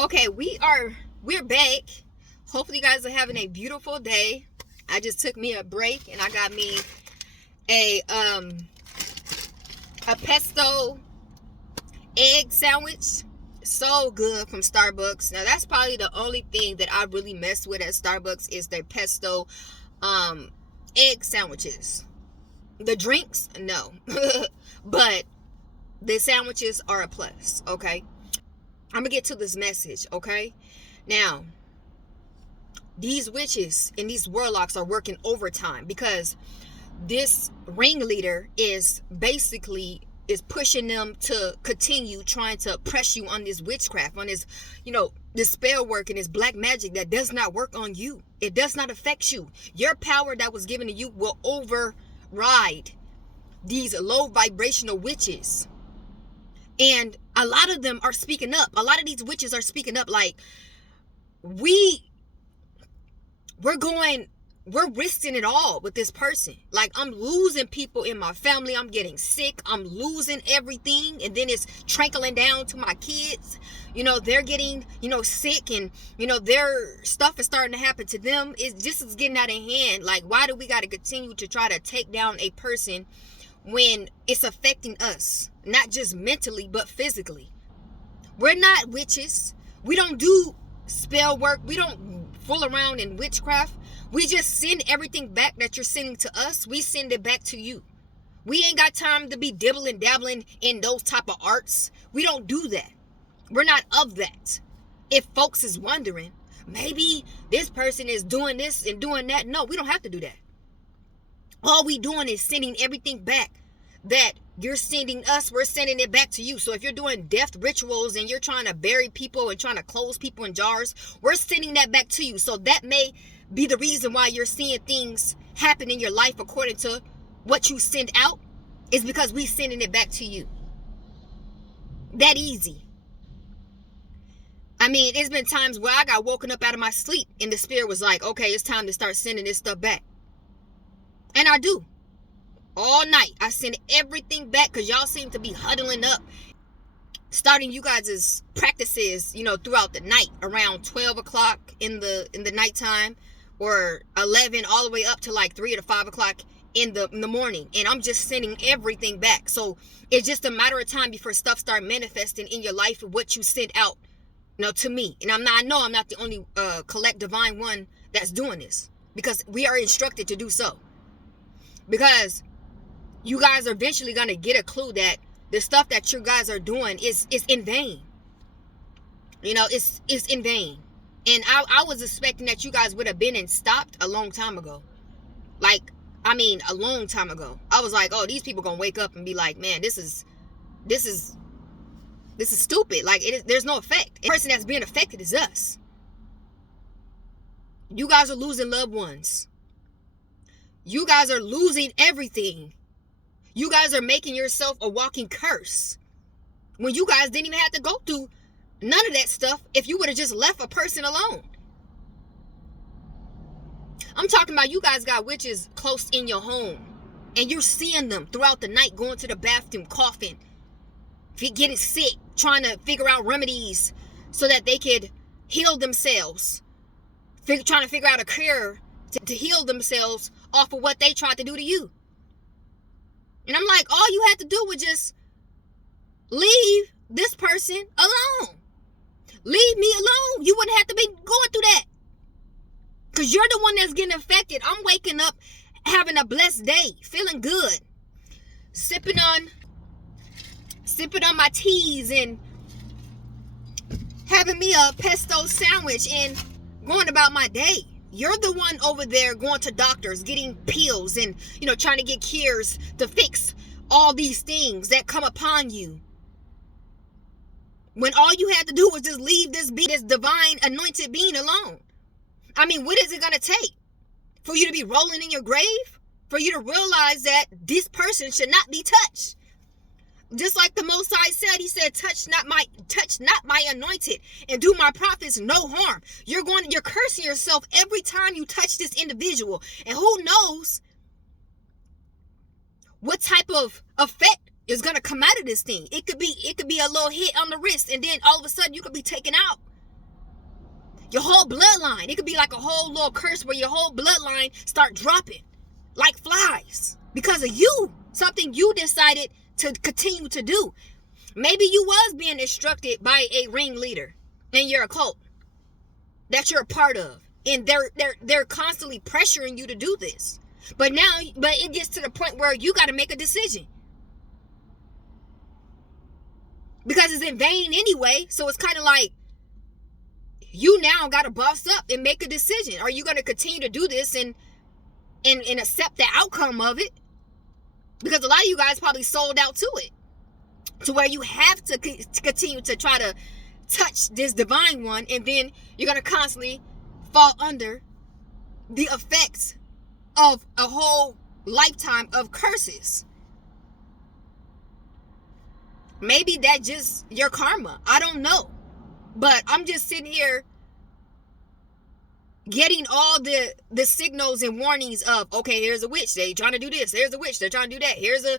Okay, we're back. Hopefully you guys are having a beautiful day. I just took me a break and I got me a pesto egg sandwich. So good from Starbucks. Now that's probably the only thing that I really mess with at Starbucks is their pesto egg sandwiches. The drinks, no. But the sandwiches are a plus, okay? I'm gonna get to this message, okay? Now, these witches and these warlocks are working overtime because this ringleader is pushing them to continue trying to press you on this witchcraft, on this, this spell work and this black magic that does not work on you. It does not affect you. Your power that was given to you will override these low vibrational witches. And a lot of them are speaking up. A lot of these witches are speaking up like, we're risking it all with this person. Like, I'm losing people in my family. I'm getting sick. I'm losing everything. And then it's trickling down to my kids. They're getting, sick, and, their stuff is starting to happen to them. It's just is getting out of hand. Like, why do we got to continue to try to take down a person when it's affecting us? Not just mentally, but physically. We're not witches. We don't do spell work. We don't fool around in witchcraft. We just send everything back that you're sending to us. We send it back to you. We ain't got time to be dibbling dabbling in those type of arts. We don't do that. We're not of that. If folks is wondering, maybe this person is doing this and doing that. No, we don't have to do that. All we doing is sending everything back that you're sending us. We're sending it back to you. So if you're doing death rituals and you're trying to bury people and trying to close people in jars, we're sending that back to you. So that may be the reason why you're seeing things happen in your life according to what you send out, is because we sending it back to you. That easy. I mean, it's been times where I got woken up out of my sleep and the spirit was like, okay, it's time to start sending this stuff back. And I do. All night. I send everything back because y'all seem to be huddling up, starting you guys' practices, throughout the night around 12 o'clock in the nighttime, or 11 all the way up to like 3 or 5 o'clock in the morning. And I'm just sending everything back. So it's just a matter of time before stuff start manifesting in your life of what you sent out, to me. And I know I'm not the only collect divine one that's doing this, because we are instructed to do so. Because you guys are eventually going to get a clue that the stuff that you guys are doing is in vain. It's in vain. And I was expecting that you guys would have been and stopped a long time ago. A long time ago. I was like, oh, these people going to wake up and be like, man, this is stupid. Like, there's no effect. The person that's being affected is us. You guys are losing loved ones. You guys are losing everything. You guys are making yourself a walking curse, when you guys didn't even have to go through none of that stuff if you would have just left a person alone. I'm talking about you guys got witches close in your home, and you're seeing them throughout the night going to the bathroom, coughing, getting sick, trying to figure out remedies so that they could heal themselves, trying to figure out a cure to heal themselves off of what they tried to do to you. And I'm like, all you had to do was just leave this person alone. Leave me alone. You wouldn't have to be going through that. Because you're the one that's getting affected. I'm waking up having a blessed day, feeling good, sipping on my teas and having me a pesto sandwich and going about my day. You're the one over there going to doctors, getting pills and, trying to get cures to fix all these things that come upon you. When all you had to do was just leave this divine anointed being alone. I mean, what is it going to take for you to be rolling in your grave? For you to realize that this person should not be touched. Just like the Most High said, he said, touch not my anointed and do my prophets no harm. You're cursing yourself every time you touch this individual. And who knows what type of effect is going to come out of this thing. It could be a little hit on the wrist, and then all of a sudden you could be taken out. Your whole bloodline. It could be like a whole little curse where your whole bloodline start dropping like flies because of you. Something you decided to continue to do. Maybe you was being instructed by a ringleader in your cult that you're a part of. And they're constantly pressuring you to do this. But it gets to the point where you got to make a decision. Because it's in vain anyway. So it's kind of like, you now got to boss up and make a decision. Are you going to continue to do this and accept the outcome of it? Because a lot of you guys probably sold out to it. To where you have to continue to try to touch this divine one. And then you're going to constantly fall under the effects of a whole lifetime of curses. Maybe that's just your karma. I don't know. But I'm just sitting here getting all the signals and warnings of, okay, here's a witch. They trying to do this. There's a witch. They're trying to do that. Here's a,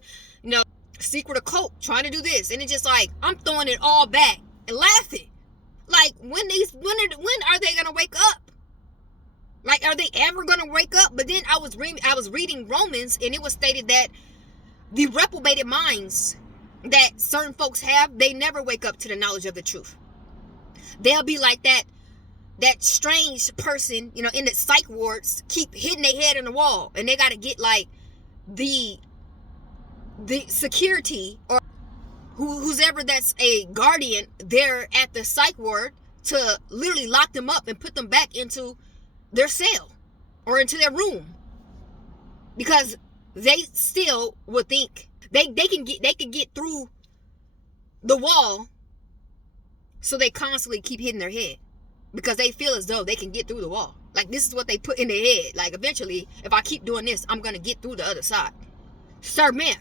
secret occult trying to do this. And it's just like, I'm throwing it all back and laughing. Like, when are they going to wake up? Like, are they ever going to wake up? But then I was reading Romans, and it was stated that the reprobated minds that certain folks have, they never wake up to the knowledge of the truth. They'll be like that strange person, in the psych wards, keep hitting their head in the wall, and they got to get like the security or who's ever that's a guardian there at the psych ward to literally lock them up and put them back into their cell or into their room, because they still would think they can get through the wall. So they constantly keep hitting their head because they feel as though they can get through the wall. Like, this is what they put in their head. Like, eventually, if I keep doing this, I'm going to get through the other side. Sir, ma'am,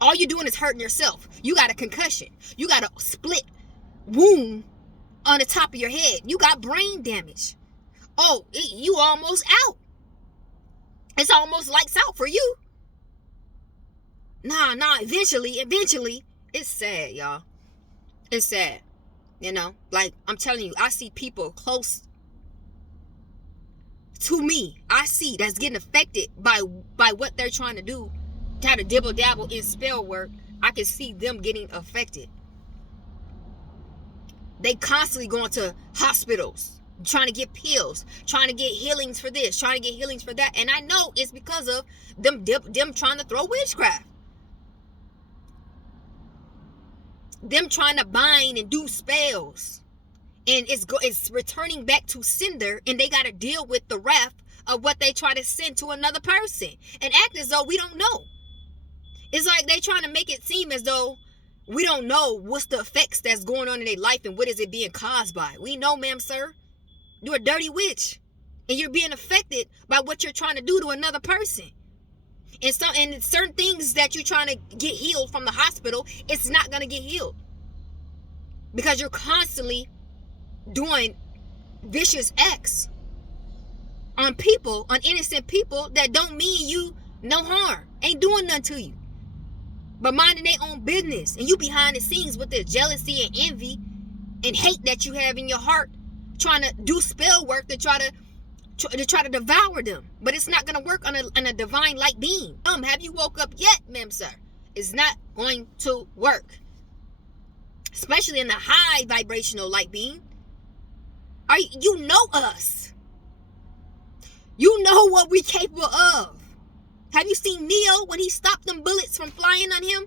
all you're doing is hurting yourself. You got a concussion. You got a split wound on the top of your head. You got brain damage. Oh, you almost out. It's almost lights out for you. Nah, eventually, it's sad, y'all. It's sad. Like, I'm telling you, I see people close to me. I see that's getting affected by what they're trying to do, try to dibble dabble in spell work. I can see them getting affected. They constantly going to hospitals, trying to get pills, trying to get healings for this, trying to get healings for that. And I know it's because of them trying to throw witchcraft. Them trying to bind and do spells, and it's returning back to sender, and they got to deal with the wrath of what they try to send to another person and act as though we don't know. It's like they trying to make it seem as though we don't know what's the effects that's going on in their life and what is it being caused by. We know, ma'am, sir, you're a dirty witch, and you're being affected by what you're trying to do to another person. And certain things that you're trying to get healed from the hospital, it's not going to get healed. Because you're constantly doing vicious acts on people, on innocent people that don't mean you no harm. Ain't doing nothing to you. But minding their own business. And you behind the scenes with this jealousy and envy and hate that you have in your heart, trying to do spell work to try to devour them. But it's not going to work on a divine light being. Have you woke up yet, ma'am, sir? It's not going to work. Especially in the high vibrational light being. You know us. You know what we're capable of. Have you seen Neo when he stopped them bullets from flying on him?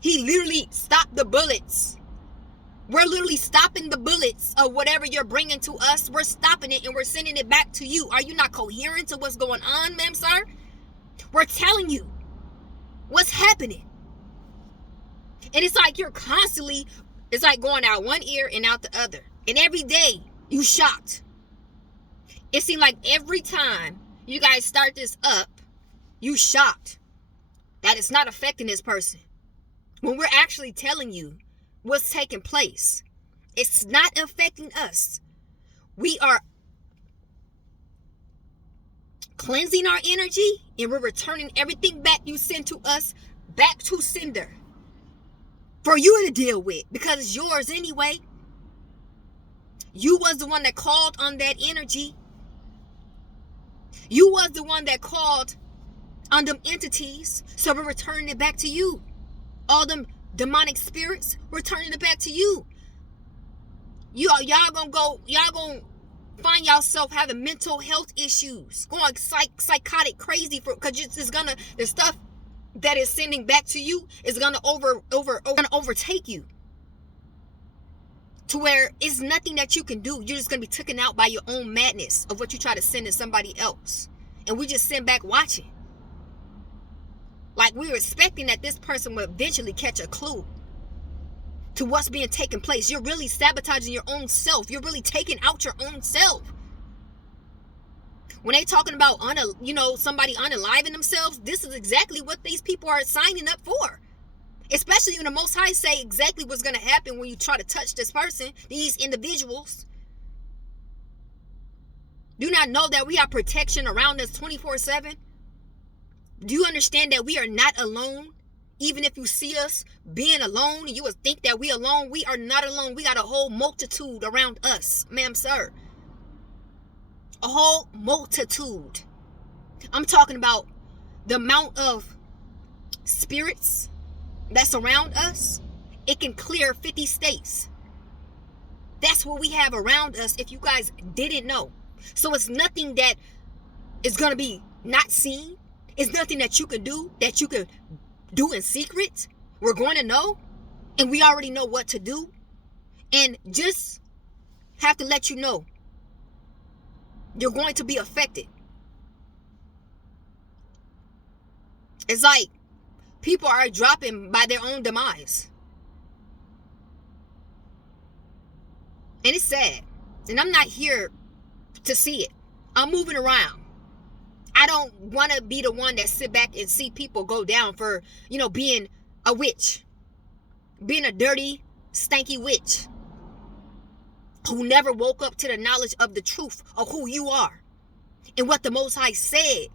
He literally stopped the bullets. We're literally stopping the bullets of whatever you're bringing to us. We're stopping it and we're sending it back to you. Are you not coherent to what's going on, ma'am, sir? We're telling you what's happening. And it's like you're constantly, it's like going out one ear and out the other. And every day you shocked. It seemed like every time you guys start this up, you shocked that it's not affecting this person. When we're actually telling you what's taking place. It's not affecting us. We are cleansing our energy and we're returning everything back you send to us back to sender for you to deal with, because it's yours anyway. You was the one that called on that energy. You was the one that called on them entities. So we're returning it back to you. All them demonic spirits, we're turning it back to you. Y'all gonna find yourself having mental health issues, going psychotic crazy because it's gonna, the stuff that is sending back to you is gonna overtake you to where it's nothing that you can do. You're just gonna be taken out by your own madness of what you try to send to somebody else, and we just sit back watching, like we're expecting that this person will eventually catch a clue to what's being taken place. You're really sabotaging your own self. You're really taking out your own self. When they talking about somebody unaliving themselves, this is exactly what these people are signing up for. Especially when the Most High say exactly what's going to happen when you try to touch this person, these individuals. Do not know that we have protection around us 24/7? Do you understand that we are not alone? Even if you see us being alone and you would think that we alone, we are not alone. We got a whole multitude around us, ma'am, sir. A whole multitude. I'm talking about the amount of spirits that's around us. It can clear 50 states. That's what we have around us, if you guys didn't know. So it's nothing that is going to be not seen. It's nothing that you can do in secret. We're going to know, and we already know what to do, and just have to let you know you're going to be affected. It's like people are dropping by their own demise, and it's sad, and I'm not here to see it. I'm moving around. I don't want to be the one that sit back and see people go down for, being a witch. Being a dirty, stanky witch who never woke up to the knowledge of the truth of who you are and what the Most High said.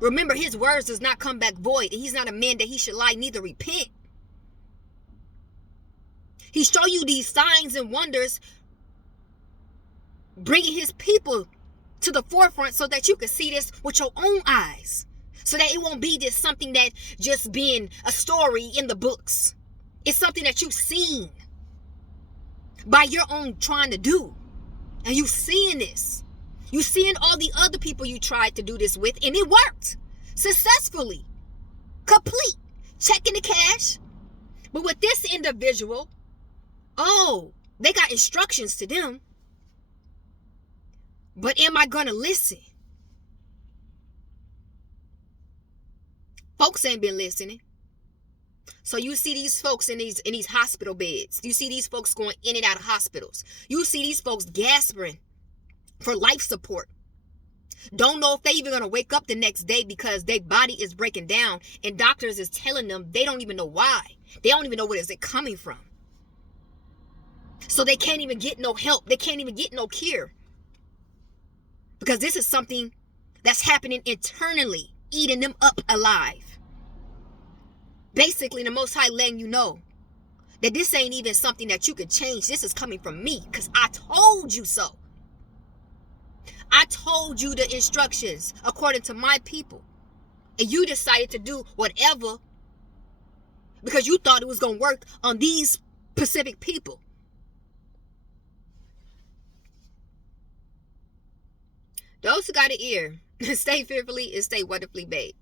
Remember, his words does not come back void, and he's not a man that he should lie, neither repent. He show you these signs and wonders, bringing his people to the forefront so that you can see this with your own eyes, so that it won't be just something that just being a story in the books. It's something that you've seen by your own trying to do, and you seeing this. You seeing all the other people you tried to do this with, and it worked successfully, complete, checking the cash. But with this individual, they got instructions to them. But am I going to listen? Folks ain't been listening. So you see these folks in these hospital beds. You see these folks going in and out of hospitals. You see these folks gasping for life support. Don't know if they even going to wake up the next day because their body is breaking down, and doctors is telling them they don't even know why. They don't even know where is it coming from. So they can't even get no help. They can't even get no cure. Because this is something that's happening internally, eating them up alive. Basically, the Most High letting you know that this ain't even something that you can change. This is coming from me, because I told you so. I told you the instructions according to my people. And you decided to do whatever because you thought it was going to work on these specific people. Those who got an ear, stay fearfully and stay wonderfully made.